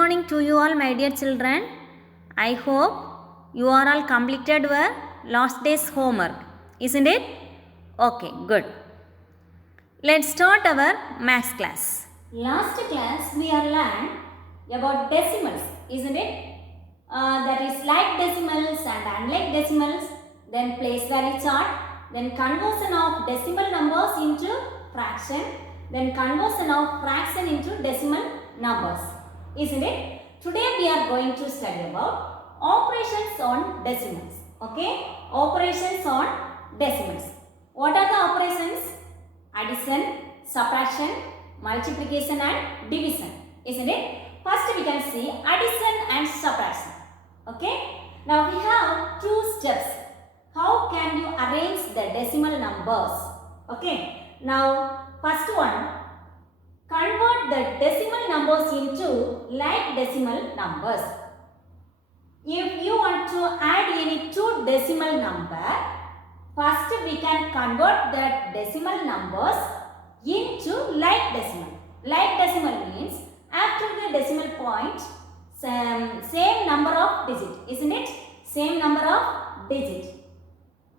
morning to you all, my dear children. I hope you are all completed your last day's homework, isn't it? Okay, good. Let's start our maths class. Last class we are learned about decimals, isn't it? That is like decimals and unlike decimals, then place value chart, then conversion of decimal numbers into fraction, then conversion of fraction into decimal numbers, isn't it? Today we are going to study about operations on decimals. Okay, operations on decimals. What are the operations? Addition, subtraction, multiplication and division, isn't it? First we can see addition and subtraction. Okay, now we have two steps. How can you arrange the decimal numbers? Okay, now first one, convert the decimal numbers into like decimal numbers. If you want to add any two decimal number, first we can convert the decimal numbers into like decimal. Like decimal means after the decimal point, same number of digit, isn't it? Same number of digit.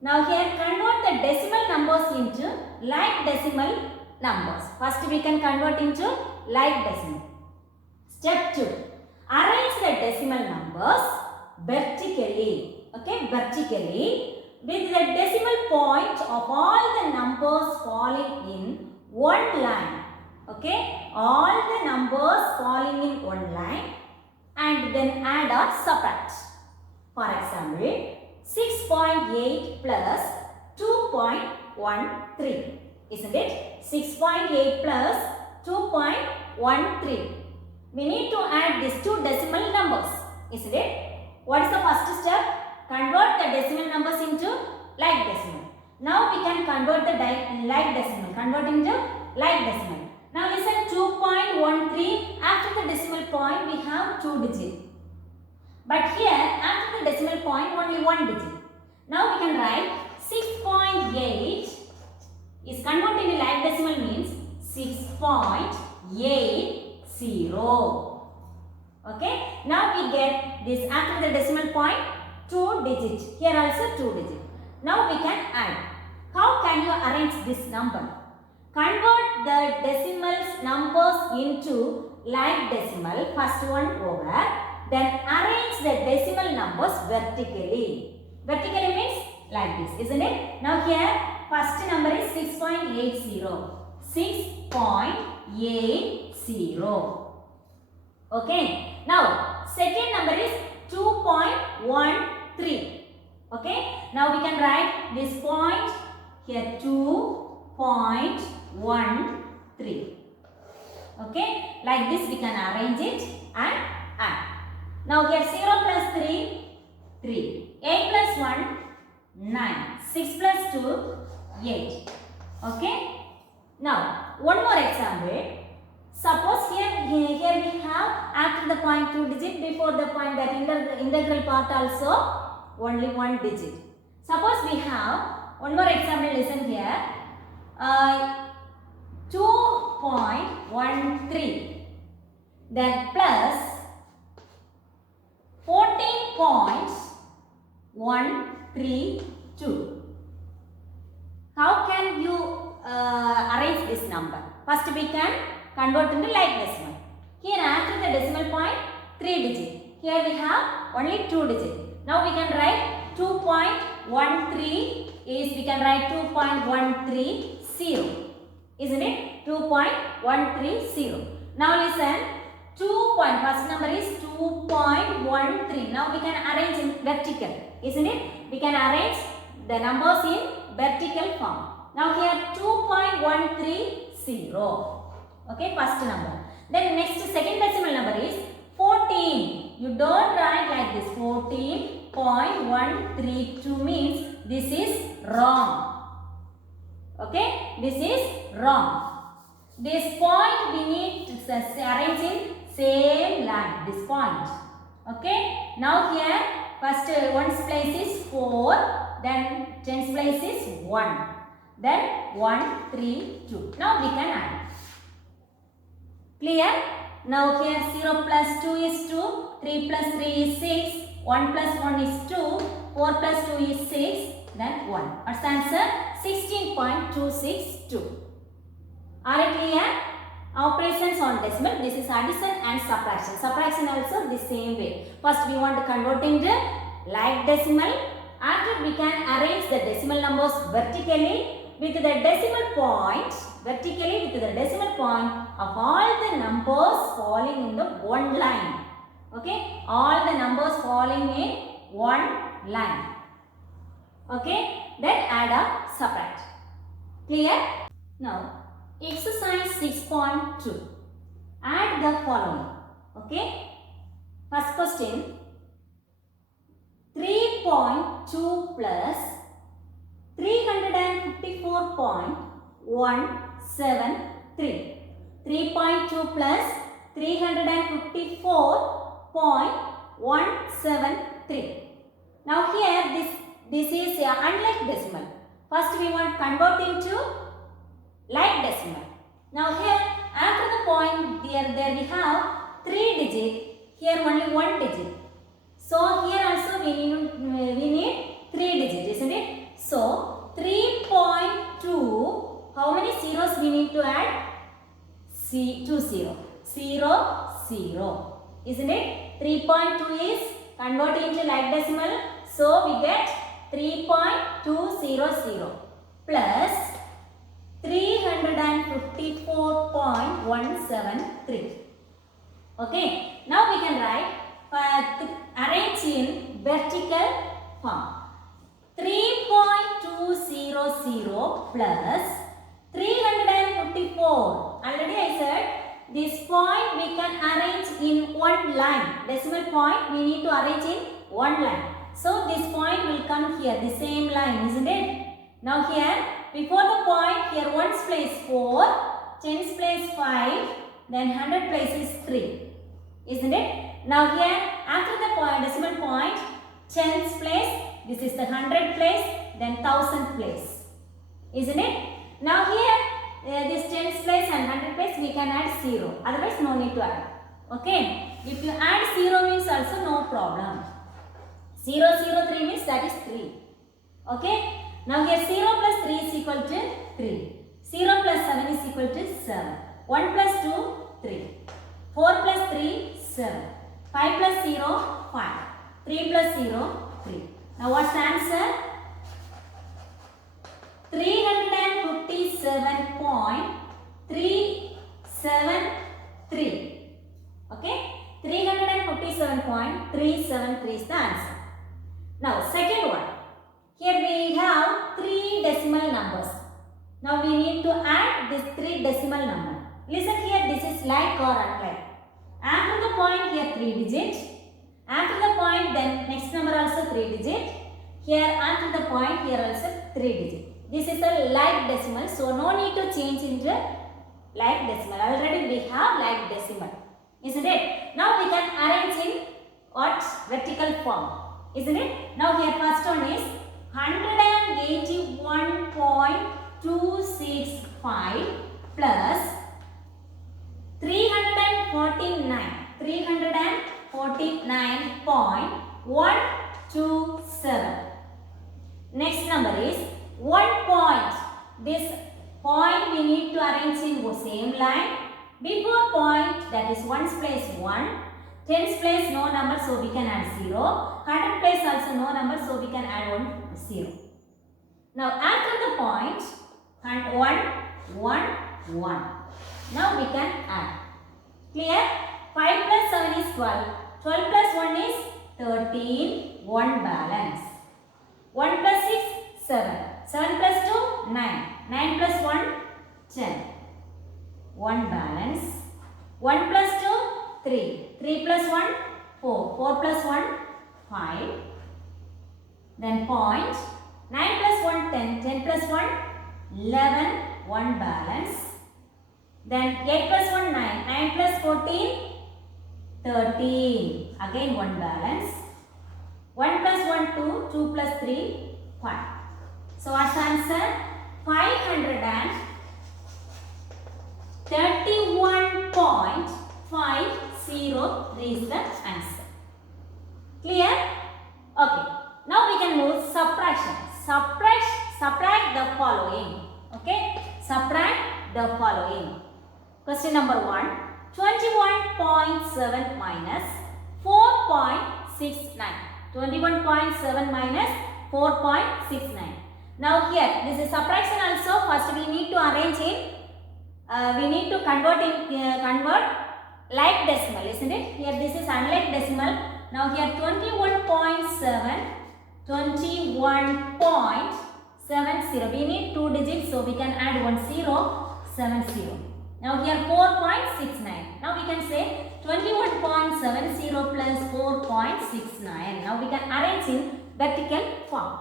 Now here convert the decimal numbers into like decimal numbers. First we can convert into like decimal. Step 2. Arrange the decimal numbers vertically. Okay, vertically with the decimal point of all the numbers falling in one line. Okay, all the numbers falling in one line and then add or subtract. For example, 6.8 plus 2.13, isn't it? 6.8 plus 2.13. We need to add these two decimal numbers, isn't it? What is the first step? Convert the decimal numbers into like decimal. Now we can convert the like decimal. Convert into like decimal. Now listen, 2.13, after the decimal point we have 2 digits. But here after the decimal point only 1 digit. Now we can write 6.8 is converted into like decimal means 6.80. Okay. Now we get this after the decimal point 2 digits. Here also 2 digits. Now we can add. How can you arrange this number? Convert the decimals numbers into like decimal. First one over. Then arrange the decimal numbers vertically. Vertically means like this, isn't it? Now here first number is 6.80. 6.80. Okay. Now second number is 2.13. Okay. Now we can write this point here 2.13. Okay. Like this we can arrange it and add. Now here 0 plus 3, 3. 8 plus 1, 9. 6 plus 2, 8. Okay. Now one more example. Suppose here we have after the point 2 digit, before the point that integral part also only 1 digit. Suppose we have one more example, listen here. 2.13 then plus 14.132. How can you arrange this number? First we can convert into like decimal. Here after the decimal point 3 digit. Here we have only 2 digit. Now we can write 2.13 is we can write 2.130. Isn't it? 2.130. Now listen. First number is 2.13. Now we can arrange in vertical, isn't it? We can arrange the numbers in vertical form. Now here 2.130. Okay, first number. Then next second decimal number is 14. You don't write like this. 14.132 means this is wrong. Okay, this is wrong. This point we need to arrange in same line, this point. Okay. Now here first one's place is 4, then tens place is 1, then 1, 3, 2. Now we can add. Clear? Now here 0 plus 2 is 2, 3 plus 3 is 6, 1 plus 1 is 2, 4 plus 2 is 6, then 1. What's the answer? 16.262. Are it clear? Operations on decimal. This is addition and subtraction. Subtraction also the same way. First we want to convert into like decimal. After we can arrange the decimal numbers vertically with the decimal point. Vertically with the decimal point of all the numbers falling in the one line. Okay. All the numbers falling in one line. Okay. Then add up, subtract. Clear? Now. Exercise 6.2. Add the following. Okay. First question. 3.2 plus 354.173. 3.2 plus 354.173. Now here this is a unlike decimal. First we want to convert into like decimal. Now here after the point there we have 3 digit, here only 1 digit. So here also we need 3 digit, isn't it? So 3.2, how many zeros we need to add? 2 0. 0 0. Isn't it? 3.2 is converted into like decimal. So we get 3.200 plus 354.173. Okay. Now we can write arrange in vertical form. 3.200 plus 354. Already I said this point we can arrange in one line. Decimal point we need to arrange in one line. So this point will come here, the same line, isn't it? Now here, before the point, here ones place 4, tens place 5, then 100 place is 3. Isn't it? Now here, after the point, decimal point, tens place, this is the 100 place, then 1000 place. Isn't it? Now here, this tens place and 100 place, we can add 0. Otherwise, no need to add. Okay? If you add 0 means also no problem. 003 means that is 3. Okay? Now here 0 plus 3 is equal to 3. 0 plus 7 is equal to 7. 1 plus 2, 3. 4 plus 3, 7. 5 plus 0, 5. 3 plus 0, 3. Now what's the answer? 357.373. Okay? 357.373 is the answer. Now second one. Here we have 3 decimal numbers. Now we need to add this 3 decimal number. Listen here, this is like or unlike. After the point here 3 digit. After the point then next number also 3 digit. Here after the point here also 3 digit. This is a like decimal, so no need to change into like decimal. Already we have like decimal. Isn't it? Now we can arrange in what? Vertical form. Isn't it? Now here first one is 181.265 plus 349.127. Next number is 1 point. This point we need to arrange in the same line. Before point, that is ones place 1. Tens place no number, so we can add 0. 100 place also no number, so we can add 0. Now after the point, 1, 1, 1. Now we can add. Clear? 5 plus 7 is 12. 12 plus 1 is 13. 1 balance. 1 plus 6, 7. 7 plus 2, 9. 9 plus 1, 10. 1 balance. 1 plus 2, 3. 3 plus 1, 4. 4 plus 1, 5. Then point. 9 plus 1, 10. 10 plus 1, 11. 1 balance. Then 8 plus 1, 9. 9 plus 14, 13. Again 1 balance. 1 plus 1, 2. 2 plus 3, 5. So what's the answer? 531.5 0.503 is the answer. Clear? Okay. Now we can move subtraction. Subtract the following. Okay. Subtract the following. Question number 1. 21.7 minus 4.69. 21.7 minus 4.69. Now here, this is subtraction also. First we need to arrange in, we need to convert like decimal, isn't it? Here this is unlike decimal. Now here 21.7, 21.70. We need 2 digits, so we can add 1 0, 70. Now here 4.69. Now we can say 21.70 plus 4.69. Now we can arrange in vertical form.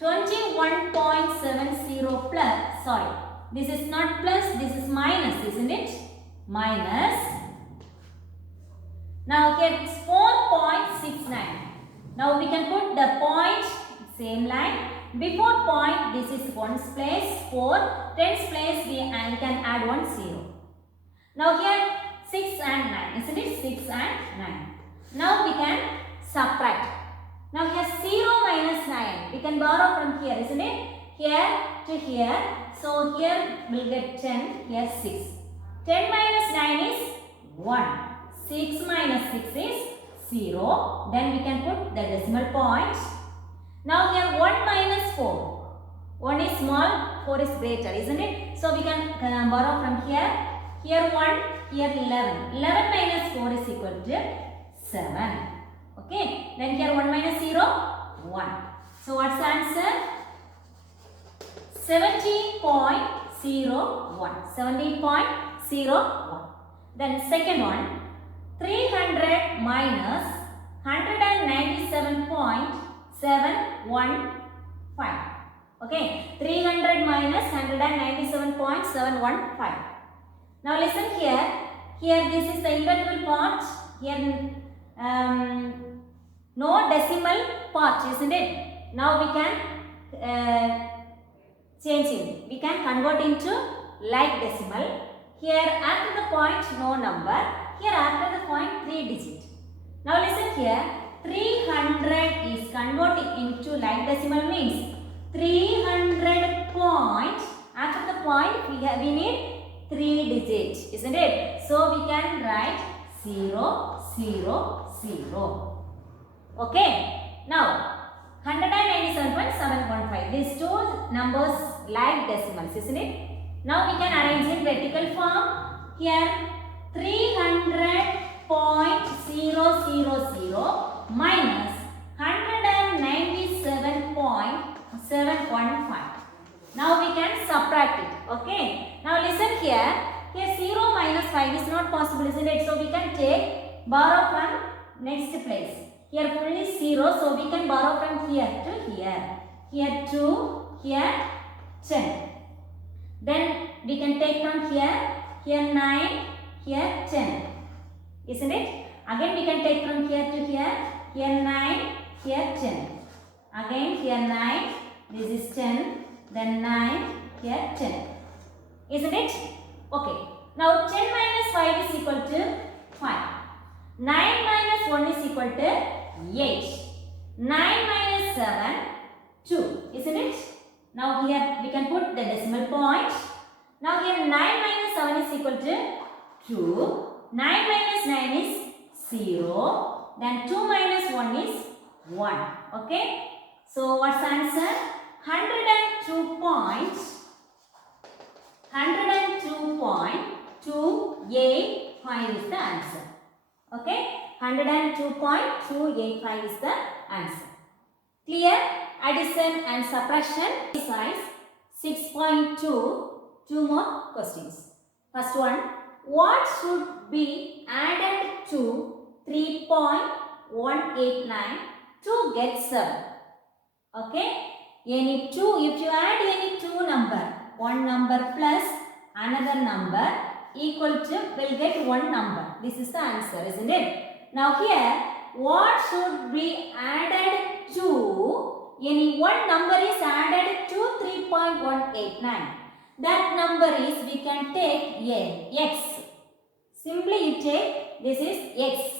21.70 plus, sorry, this is not plus, this is minus, isn't it? Minus. Now here it's 4.69. Now we can put the point, same line. Before point, this is 1's place, 4. 10's place, we can add 1 0. Now here 6 and 9, isn't it? 6 and 9. Now we can subtract. Now here 0 minus 9, we can borrow from here, isn't it? Here to here. So here we'll get 10, here 6. 10 minus 9 is 1. 6 minus 6 is 0. Then we can put the decimal point. Now here 1 minus 4. 1 is small, 4 is greater, isn't it? So we can borrow from here. Here 1, here 11. 11 minus 4 is equal to 7. Okay. Then here 1 minus 0, 1. So what's the answer? 17.01. 17.01. Then second one. 300 minus 197.715. Okay, 300 minus 197.715. Now listen here. Here this is the integral part. Here no decimal part, isn't it? Now we can change it. We can convert into like decimal. Here after the point no number. Here after the point 3 digit. Now listen here. 300 is converting into like decimal means 300 point. After the point we need 3 digits, isn't it? So we can write 0, 0, 0. Okay. Now 197.715. These two numbers like decimals, isn't it? Now we can arrange in vertical form. Here 300.000 minus 197.715. Now we can subtract it. Okay. Now listen here. Here 0 minus 5 is not possible, isn't it? So we can borrow from next place. Here fully 0. So we can borrow from here to here. Here 2. Here 10. Then we can take from here. Here 9. Here 10. Isn't it? Again we can take from here to here. Here 9. Here 10. Again here 9. This is 10. Then 9. Here 10. Isn't it? Okay. Now 10 minus 5 is equal to 5. 9 minus 1 is equal to 8. 9 minus 7, 2. Isn't it? Now here we can put the decimal point. Now here 9 minus 7 is equal to 2. 9 minus 9 is 0. Then 2 minus 1 is 1. Okay. So what's the answer? 102.285 is the answer. Okay. 102.285 is the answer. Clear? Addition and subtraction. Size 6.2. Two more questions. First one. What should be added to 3.189 to get 7? Okay. Any two, if you add any two number, one number plus another number equal to, will get one number. This is the answer, isn't it? Now here, what should be added to, any one number is added to 3.189. That number is, we can take x. Simply you take this is x.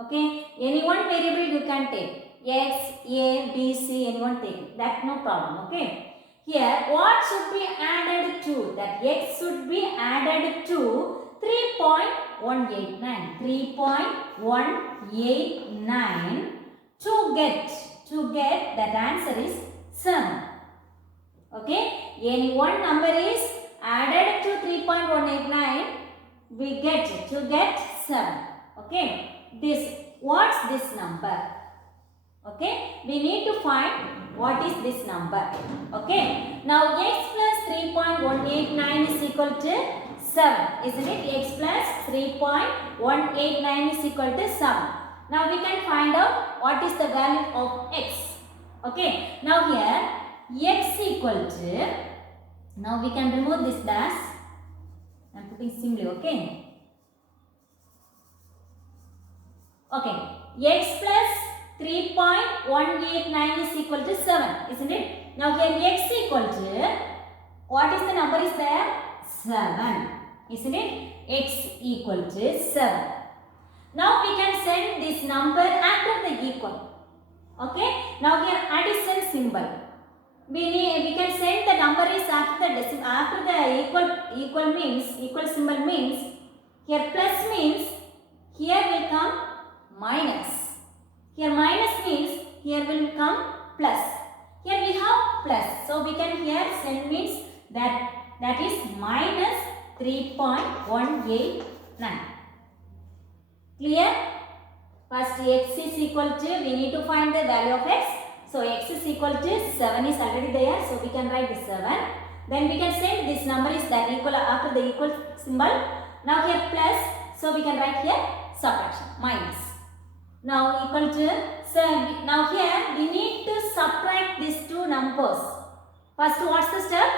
Okay, any one variable you can take. X, A, B, C, anyone take. That's no problem. Okay. Here, what should be added to? That x should be added to 3.189. 3.189 to get that answer is 7. Okay. Any one number is added to 3.189. We get to get 7. Okay. What's this number? Okay, we need to find what is this number. Okay, now x plus 3.189 is equal to 7, isn't it? X plus 3.189 is equal to 7. Now we can find out what is the value of x. Okay, now here x equal to, now we can remove this dash. I am putting simply, okay. Okay, x plus 3.189 is equal to 7, isn't it? Now here x equal to, what is the number is there? 7, isn't it? X equal to 7. Now we can send this number after the equal. Okay. Now here addition symbol. We can send the number is after the equal symbol means here plus means here will come minus. Here minus means here will come plus. Here we have plus. So we can here send means that is minus 3.189. Clear? First x is equal to, we need to find the value of x. So x is equal to 7 is already there. So we can write the 7. Then we can send this number is that equal after the equal symbol. Now here plus. So we can write here subtraction minus. Now equal to 7. Now here we need to subtract these two numbers. First, what's the step?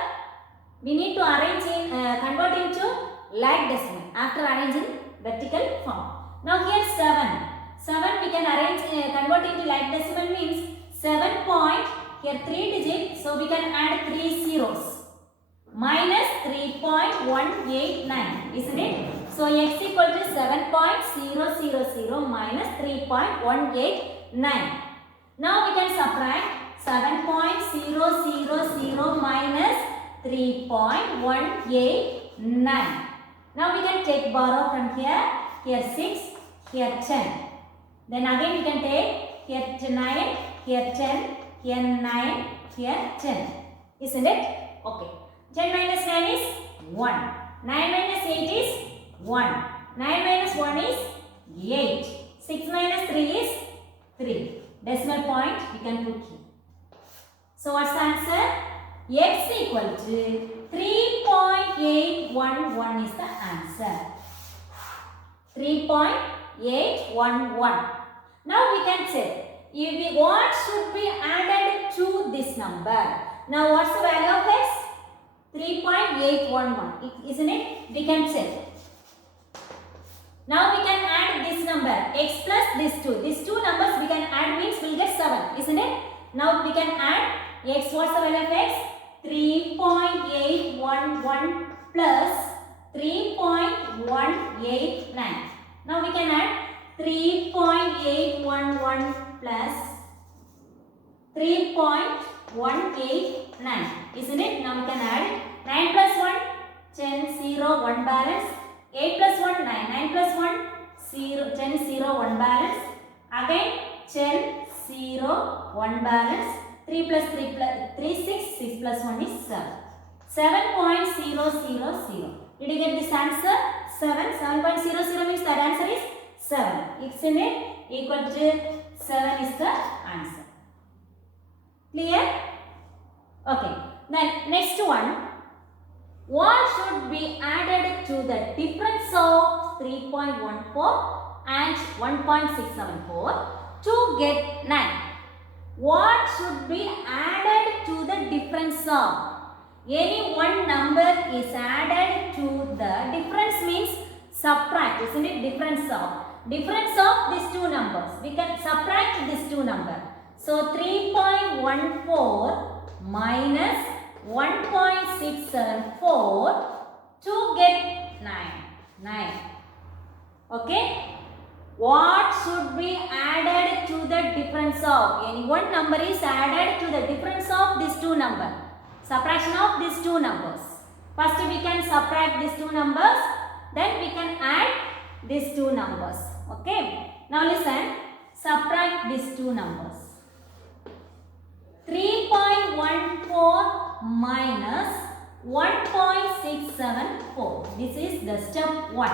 We need to arrange in convert into like decimal after arranging vertical form. Now here 7. 7 we can arrange convert into like decimal means 7 point here 3 digit. So we can add 3 zeros minus 3.189, isn't it? So x equal to 7.000 minus 3.189. Now we can subtract 7.000 minus 3.189. Now we can take borrow from here 6, here 10. Then again we can take here 9, here 10, here 9, here 10. Isn't it? Okay. 10 minus 9 is 1. 9 minus 8 is 1. 9 minus 1 is 8. 6 minus 3 is 3. Decimal point we can put here. So what's the answer? X equal to 3.811 is the answer. 3.811. Now we can check what should be added to this number. Now what's the value of x? 3.811, isn't it? We can check. Now we can add this number x plus these two. These two numbers we can add means we'll get 7, isn't it? Now we can add x. What's the value of x? 3.811 plus 3.189. Now we can add 3.811 plus 3.189, isn't it? Now we can add 9 plus 1, 10, 0, 1 balance. 8 plus 1, 9. 9 plus 1, 0, 10, 0, 1 balance. Again 10, 0, 1 balance. 3 plus 3 plus 3, 6. 6 plus 1 is 7. 7.000. Did you get this answer? 7. 7.00 means that answer is 7. Isn't it? Equal to 7 is the answer. Clear? Okay. Then next one. What should be added to the difference of 3.14 and 1.674 to get 9? What should be added to the difference of? Any one number is added to the difference means subtract, isn't it? Difference of these two numbers. We can subtract these two numbers. So 3.14 minus 1.674 to get 9. Okay. What should be added to the difference of? Any one number is added to the difference of these two numbers. Subtraction of these two numbers. First we can subtract these two numbers. Then we can add these two numbers. Okay. Now listen. Subtract these two numbers. 3.14 minus 1.674. This is the step 1.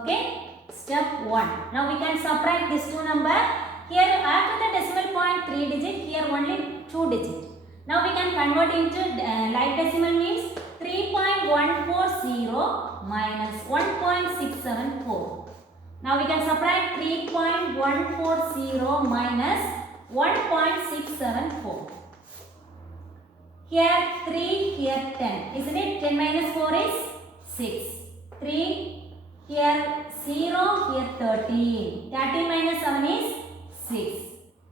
Okay. Step 1. Now we can subtract these two numbers. Here after the decimal point 3 digit, here only 2 digit. Now we can convert into like decimal means 3.140 minus 1.674. Now we can subtract 3.140 minus 1.674. Here 3, here 10. Isn't it? 10 minus 4 is 6. 3. Here 0, here 13. 13 minus 7 is 6.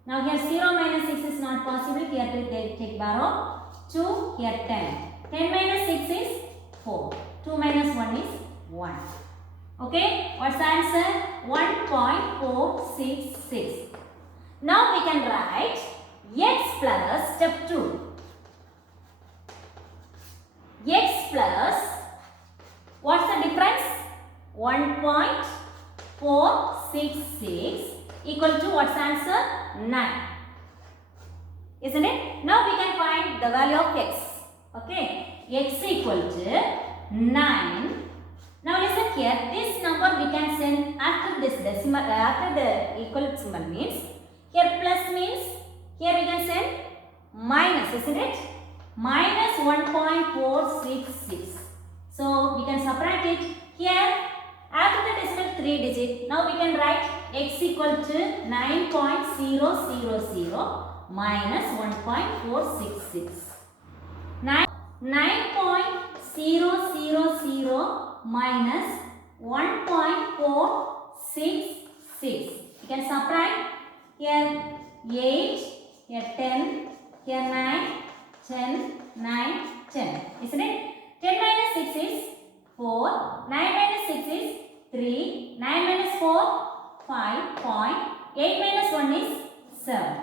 Now here 0 minus 6 is not possible. Here to take borrow. 2, here 10. 10 minus 6 is 4. 2 minus 1 is 1. Okay. What's the answer? 1.466. Now we can write x plus step 2. X plus, what's the difference? 1.466 equal to what's the answer? 9. Isn't it? Now we can find the value of x. Okay. X equal to 9. Now listen here. This number we can send after this decimal, after the equal symbol means. Here plus means, here we can send minus, isn't it? Minus 1.466. So we can subtract it. Here after the decimal 3 digit, now we can write x equal to 9.000 minus 1.466. 9.000 minus 1.466. You can subtract here 8, here 10, here 9, 10, 9, 10. Isn't it? 10 minus 6 is 4, 9 minus 6 is 3, 9 minus 4, 5, 8 minus 1 is 7.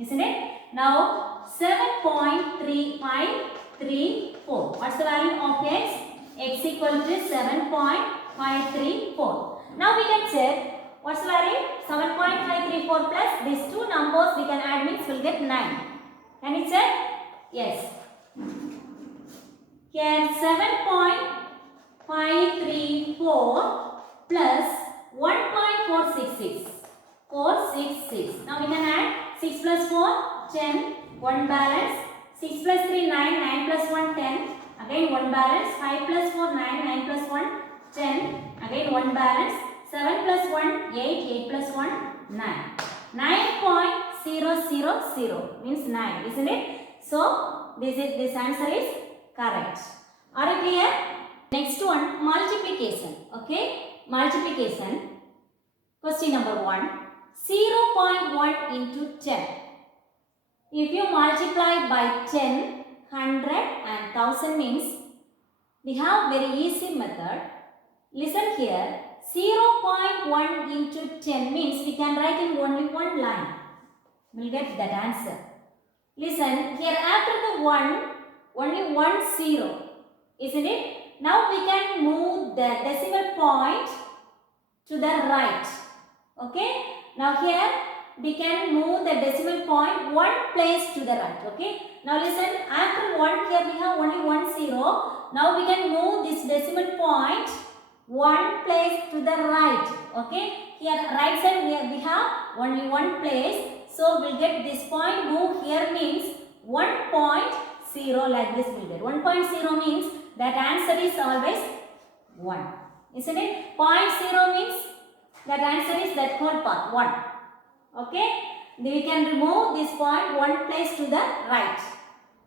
Isn't it? Now 7.3534. What's the value of x? X equal to 7.534. Now we can check what's the value? 7.534 plus these two numbers we can add means we'll get 9. Can you check? Yes. Here 7.534 plus 1.466. 466. Now we can add 6 plus 4, 10. 1 balance. 6 plus 3, 9. 9 plus 1, 10. Again 1 balance. 5 plus 4, 9. 9 plus 1, 10. Again 1 balance. 7 plus 1, 8. 8 plus 1, 9. 9.000 means 9, isn't it? So this answer is correct. Are you clear? Next one, multiplication. Okay, multiplication. Question number 1. 0.1 into 10. If you multiply by 10, 100 and 1000 means we have very easy method. Listen here. 0.1 into 10 means we can write in only one line. We'll get that answer. Listen, here after the 1, only 1 0. Isn't it? Now we can move the decimal point to the right. Okay? Now here we can move the decimal point one place to the right. Okay? Now listen, after 1 here we have only 1 0. Now we can move this decimal point one place to the right. Okay? Here right side we have only one place. So we'll get this point move here means 1.0 like this we'll get. 1.0 means that answer is always 1. Isn't it? 0.0 means that answer is that whole part 1. Okay? Then we can remove this point one place to the right.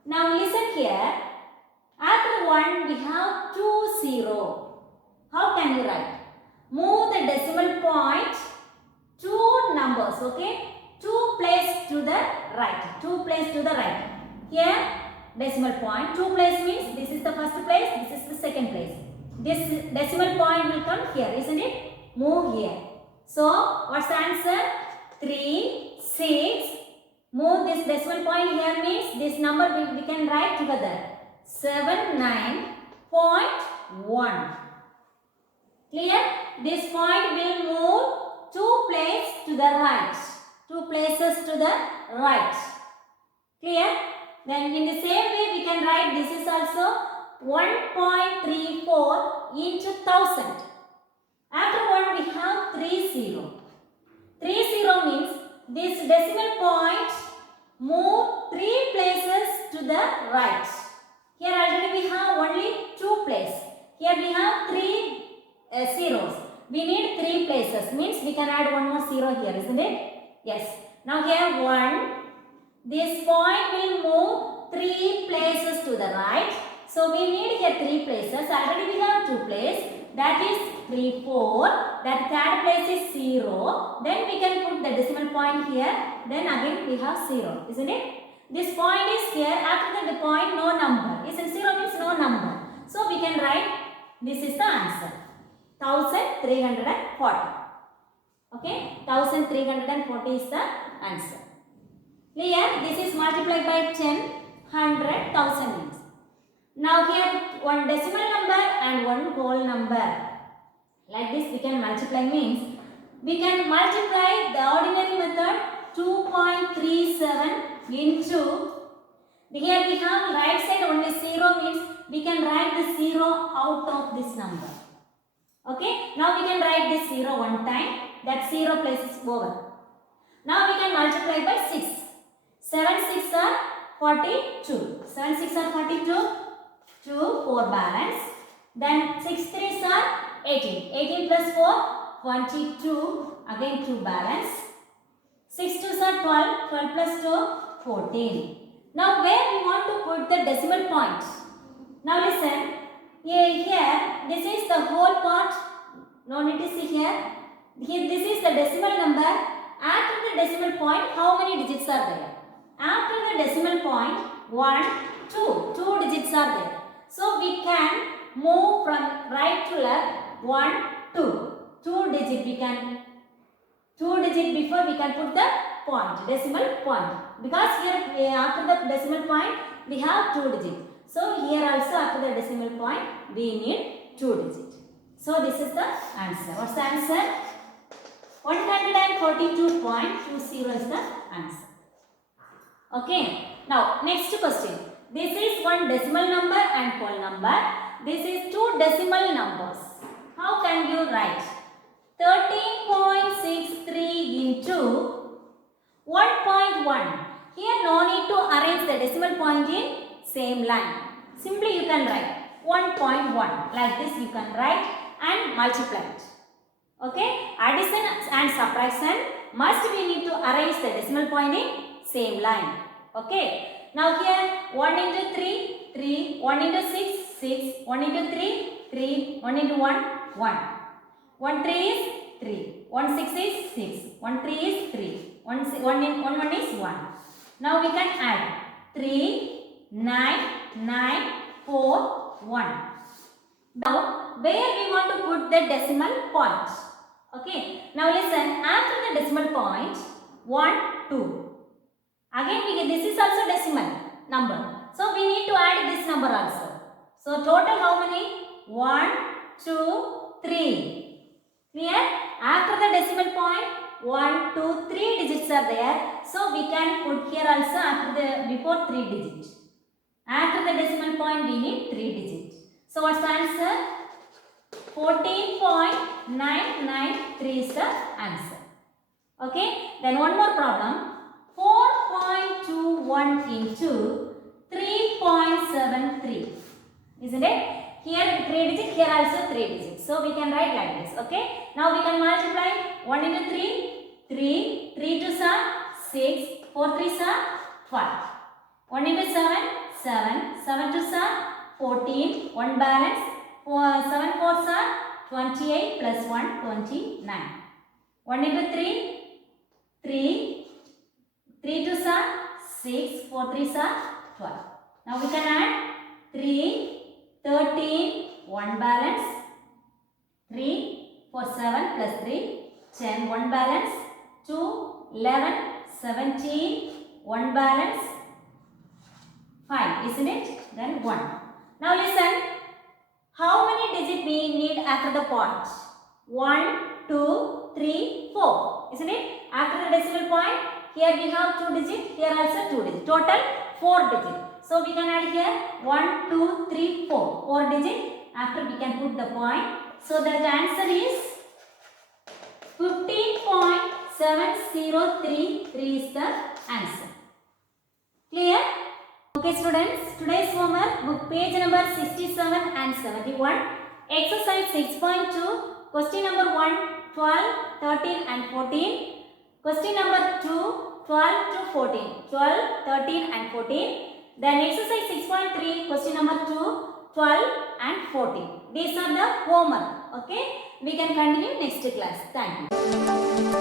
Now listen here. After 1 we have 2 0. How can you write? Move the decimal point 2 numbers. Okay? 2 place to the right. 2 place to the right. Here decimal point 2 place means this is the first place, this is the second place. This decimal point will come here, isn't it? move here. So what's the answer? 3, 6. Move this decimal point here means this number we can write together. 79.1. Clear? This point will move 2 places to the right. 2 places to the right. Clear? Then in the same way we can write this is also 1.34 into 1000. After 1 we have 30. 30 means this decimal point move 3 places to the right. Here already we have only 2 places. Here we have 3 zeros. We need 3 places. Means we can add one more 0 here, isn't it? Yes. Now here 1. This point will move 3 places to the right. So we need here 3 places. Already we have 2 places. That is 3, 4. That third place is 0. Then we can put the decimal point here. Then again we have 0. Isn't it? This point is here. After the point no number. Isn't 0 means no number. So we can write this is the answer. 1340. Okay. 1340 is the answer. Clear? This is multiplied by 10. 100, 1000 means. Now here one decimal number and one whole number. Like this we can multiply means we can multiply the ordinary method 2.37 into here we have right side only 0 means we can write the 0 out of this number. Okay. Now we can write this 0 one time. That 0 place is over. Now we can multiply by 6. 7 6 are 42. 7 6 are 42. 2 4 balance. Then 6 3 are 18. 18 plus 4 22. Again 2 balance. 6 2 are 12. 12 plus 2 14. Now where we want to put the decimal point? Now listen. Here this is the whole part. No need to see here. Here this is the decimal number. After the decimal point how many digits are there? After the decimal point 1 2. 2 digits are there. So we can move from right to left 1 2. 2 digit we can 2 digit before we can put the point, decimal point. Because here after the decimal point we have 2 digit. So here also after the decimal point we need 2 digit. So this is the answer. What's the answer? 142.20 is the answer. Okay. Now next question. This is one decimal number and whole number. This is 2 decimal numbers. How can you write? 13.63 into 1.1. Here no need to arrange the decimal point in same line. Simply you can write 1.1. Like this you can write and multiply it. Okay. Addition and subtraction must we need to arrange the decimal point in same line. Okay. Now here 1 into 3, 3, 1 into 6, 6, 1 into 3, 3, 1 into 1, 1. 1 3 is 3, 1 6 is 6, 1 3 is 3, 1 is 1. Now we can add 3, 9, 9, 4, 1. Now where we want to put the decimal point? Okay. Now listen, after the decimal point 1, 2. Again we get this is also decimal number. So we need to add this number also. So total how many? 1, 2, 3. Clear? After the decimal point 1, 2, 3 digits are there. So we can put here also after the before 3 digits. After the decimal point we need 3 digits. So what's the answer? 14.993 is the answer. Okay. Then one more problem. 4.21 into 3.73. Isn't it? Here 3 digits, here also 3 digits. So we can write like this. Okay. Now we can multiply 1 into 3, 3, 3 2s are 6, 4 3s are 12. 1 into 7, 7, 7 2s are 14, 1 balance, 7 4s are 28 plus 1, 29. 1 into 3, 3, 3 2s are 6, 4 3s are 12. Now we can add 3, 13, 1 balance, 3, For 7 plus 3, 10, 1 balance, 2, 11, 17, 1 balance, 5, isn't it? Then 1. Now listen, how many digits we need after the point? 1, 2, 3, 4, isn't it? After the decimal point, here we have 2 digits, here also 2 digits. Total 4 digits. So we can add here 1, 2, 3, 4. 4 digits. After we can put the point. So that answer is 15.7033 is the answer. Clear? Okay students, today's homework, book page number 67 and 71. Exercise 6.2, question number 1, 12, 13 and 14. Question number 2, 12 to 14. 12, 13 and 14. Then exercise 6.3, question number 2, 12 and 14. These are the homework. Okay. We can continue next class. Thank you.